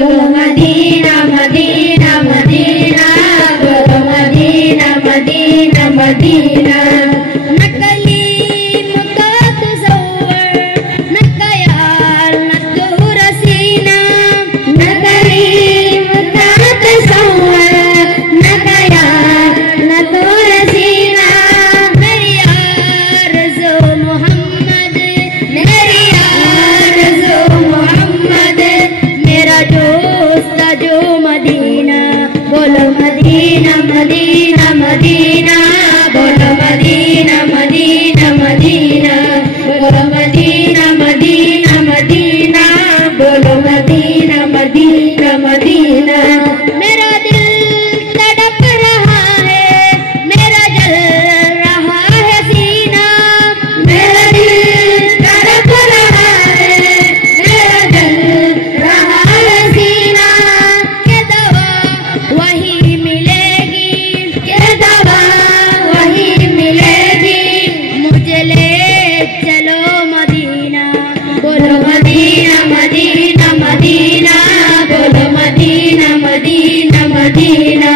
बोलो Medina Medina Medina, बोलो Medina Medina Medina. नकली मुका तुज़व्वर नकयाल नतूर सीना, नकली मुका तुज़व्वर नकयाल नतूर सीना। मेरी आरज़ू मोहम्मद, मेरी आरज़ू मोहम्मद, मेरा दोस्त जो मदीना। बोलो मदीना मदीना मदीना, बोलो मदीना मदीना मदीना, बोलो मदीना मदीना मदीना, बोलो मदीना मदीना मदीना। मेरा दिल तड़प रहा है, मेरा जल रहा है सीना, मेरा दिल तड़प रहा है, मेरा जल रहा है सीना। के दवा वही मिलेगी, के दवा वही मिलेगी, मुझे ले चलो मदीना। बोलो मदीना मदीना मदीना, बोलो मदीना मदीना मदीना,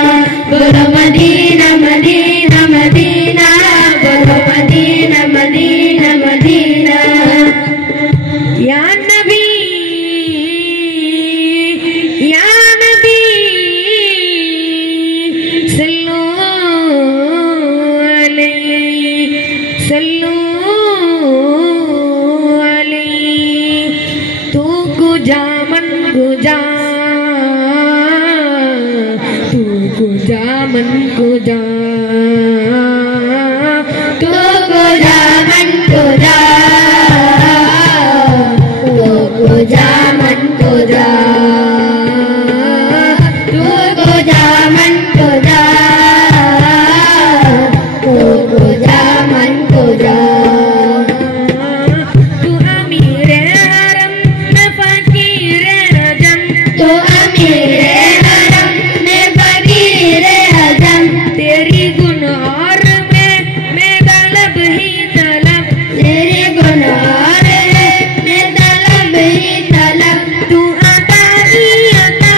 बोलो मदीना मदीना मदीना, बोलो मदीना मदीना मदीना। या नबी या नबी सल्लू अलैहि सल्लू अलैहि। तू गुजा मन गुजा, तू गुजा मन गुजा, तू गुजा मन गुजा, तू गुजा मन गुजा, तू गुजा मन गुजा, तू गुजा मन गुजा। तू अमीर हरम मैं फकीर अजम, तू अमीर हरम मैं फकीर अजम। तेरी गुनहार में मैं तलब ही तलब, तेरे गुनहार में मैं तलब ही तलब। तू अता ही अता,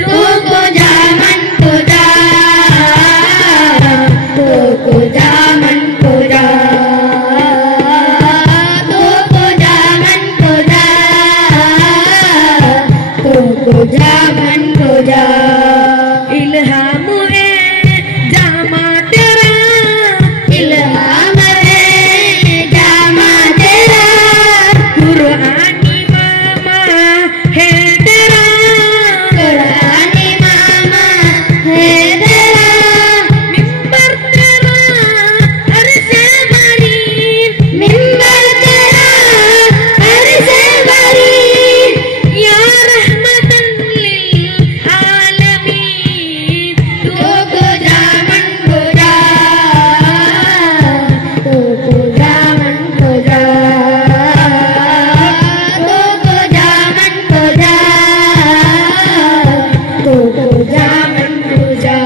तू गुजा मन गुजा, तू गुजा मन गुजा, तू गुजा मन गुजा, तू गुजा मन गुजा। इल्हाम है जामा तेरा, इल्हाम है जामा तेरा, कुरानी मामा है तेरा, कुरानी मामा है तेरा। मिंबर तेरा अर्शे बरी, मिंबर तेरा अर्शे बरी, या रहमतन लिल आलमीन। तू गुजा मन गुजा, तू गुजा मन गुजा, तू गुजा मन गुजा, तू गुजा मन गुजा।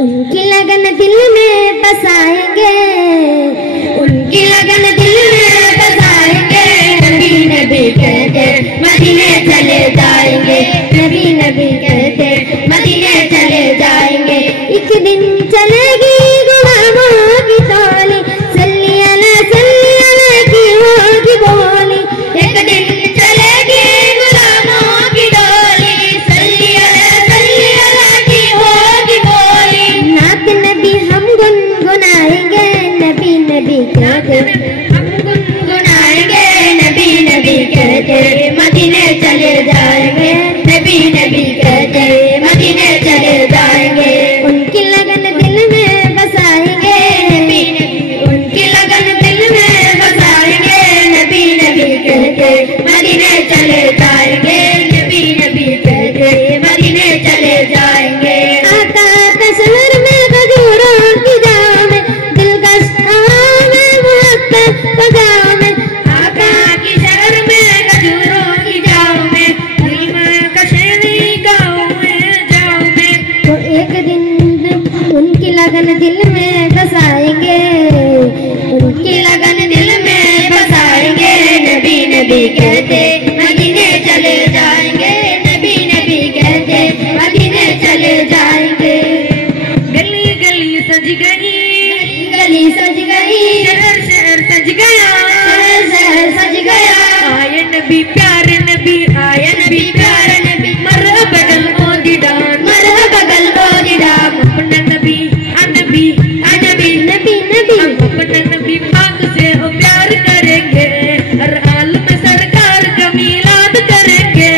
उनकी लगन दिल में बसाएंगे, उनकी लगन दिल में बसाएंगे। नबी नबी कहते मदीने चले जाएंगे, नबी नबी कहते मदीने चले जाएंगे। एक दिन चलेगी गुलामों की टोली, सल्ली अला की होगी बोली। एक दिन चलेगी गुलामों की टोली, सल्ली अला की होगी बोली। नात नबी हम गुनगुनाएंगे, नबी नबी कहते हम गुनगुनाएंगे, नबी नबी कहते मदीने चले जाएंगे, नबी नबी कहते मदीने चले जाएंगे। उनकी लगन दिल में बसाएंगे, नबी नबी उनकी लगन दिल में बसाएंगे, नबी नबी कहते मदीने चले जाएंगे, नबी नबी कहते मदीने चले जाएंगे। आका के शहर में खजूरों की जाम में, दिलकश हवाओं में मुहब्बत बजाओ में। आका की शहर में खजूरों की जाम में, रीमा का शेरी गाँव में जाओ में। तो एक दिन उनकी लगन दिल में बसाएंगे, उनकी लगन दिल में बसाएंगे, नबी नबी कहते मदीने चले जा। जाएंगे। गली गली सज गई, गली सज गई, शहर शहर सज गया, शहर शहर सज गया। आए नबी प्यारे नबी, आए नबी प्यारे नबी, मरहबा गल मोदी डान, मरहबा गल मोदी डान। अपना नबी अनबी अनबी नबी नबी, हम अपने नबी पाक से हो प्यार करेंगे, हर हाल में सरकार का मिलाद करेंगे।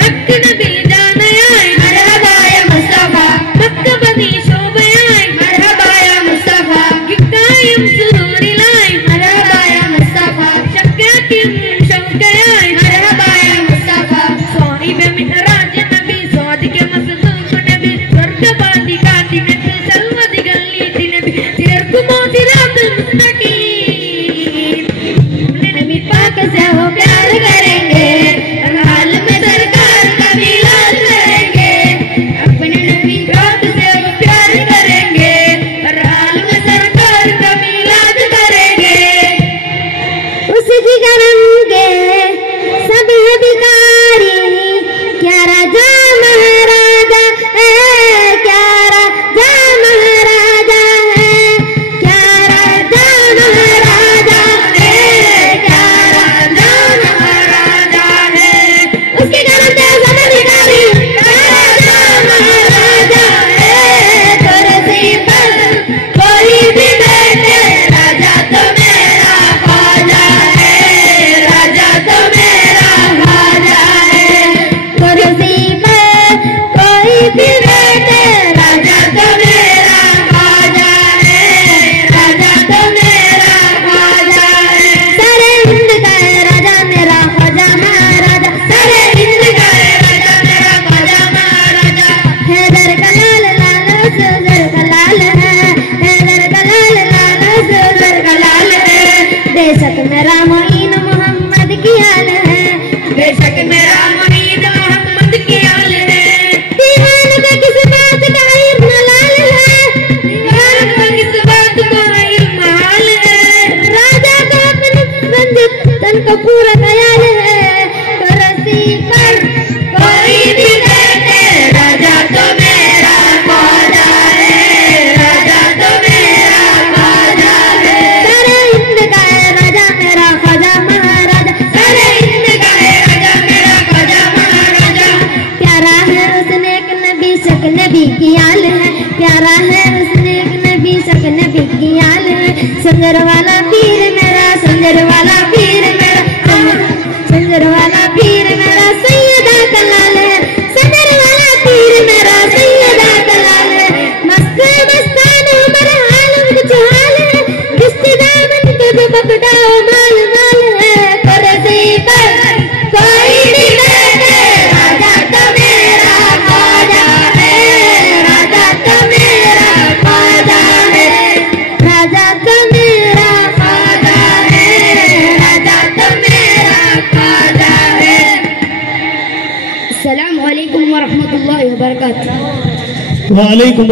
हक नबी जान आए, मरहबा या मुस्तफा, मक्का बनी शोभे आए, मरहबा या मुस्तफा, कायम सुरूर लाए, मरहबा या मुस्तफा, शक्यातिम शौके आए, मरहबा या मुस्तफा। साहिब मिहराज नबी, सौद के मसदूक नबी, स्वर्गवादी काती नबी, सलवदी गली नबी, सिर कुमोदी रात मुस्तकीम। नबी पाक से वो प्यार करेंगे, हर हाल में सरकार का मिलाद करेंगे। अपने नबी पाक से वो प्यार करेंगे, हर हाल में सरकार का मिलाद करेंगे। उसकी करेंगे सभी अधिकारी, क्या राजा महाराजा है, क्या राजा महाराजा है, क्या राजा महाराजा है, क्या राजा महाराजा है। उसके करते सब अधिकारी, क्या राजा महाराजा है। कुर्सी पर कोई भी बैठे, राजा तो मेरा ख्वाजा है, राजा तो मेरा ख्वाजा है। कुर्सी पर कोई भी बैठे, राजा तो मेरा ख्वाजा है, राजा तो मेरा ख्वाजा है। सारे हिंद का है राजा मेरा ख्वाजा महाराजा, सारे हिंद का है राजा मेरा ख्वाजा महाराजा। हैदर का लाल लाल सुगर का लाल है, हैदर का लाल लाल सुगर का लाल है। बेशक मेरा मोइन मोहम्मद की आल है, बेशक मेरा मुरीद मोहम्मद की आल है। दीवान का किस बात का इल्म लाल है, दीवान का किस बात का इल्म हाल है। राजा का अपने रंजित तन का पूरा ख्याल है। कुर्सी पर कोई भी बैठे, राजा तो मेरा ख्वाजा है, राजा तो मेरा ख्वाजा है। सारे हिंद का है राजा मेरा ख्वाजा महाराजा, सारे हिंद का है राजा मेरा ख्वाजा महाराजा। प्यारा है उसने एक नबी, शक नबी की आल है, प्यारा है उसने एक नबी, शक नबी की आल है। संजर वाला पीर मेरा, संजर वाला पीर मेरा, संजर वाला पीर मेरा सैयदा कलाल है, संजर वाला पीर मेरा सैयदा कलाल है। मस्त मस्तान उमर हाल कुछ हाल है, किस्ती दामन के तो पकड़ाओ माल माल है। कुर्सी पर कोई भी बैठे, राजा तो मेरा ख्वाजा है, राजा तो मेरा ख्वाजा है, राजा तो मेरा ख्वाजा है, राजा तो मेरा ख्वाजा है। अस्सलामु अलैकुम व रहमतुल्लाहि व बरकातुहू। वालेकुम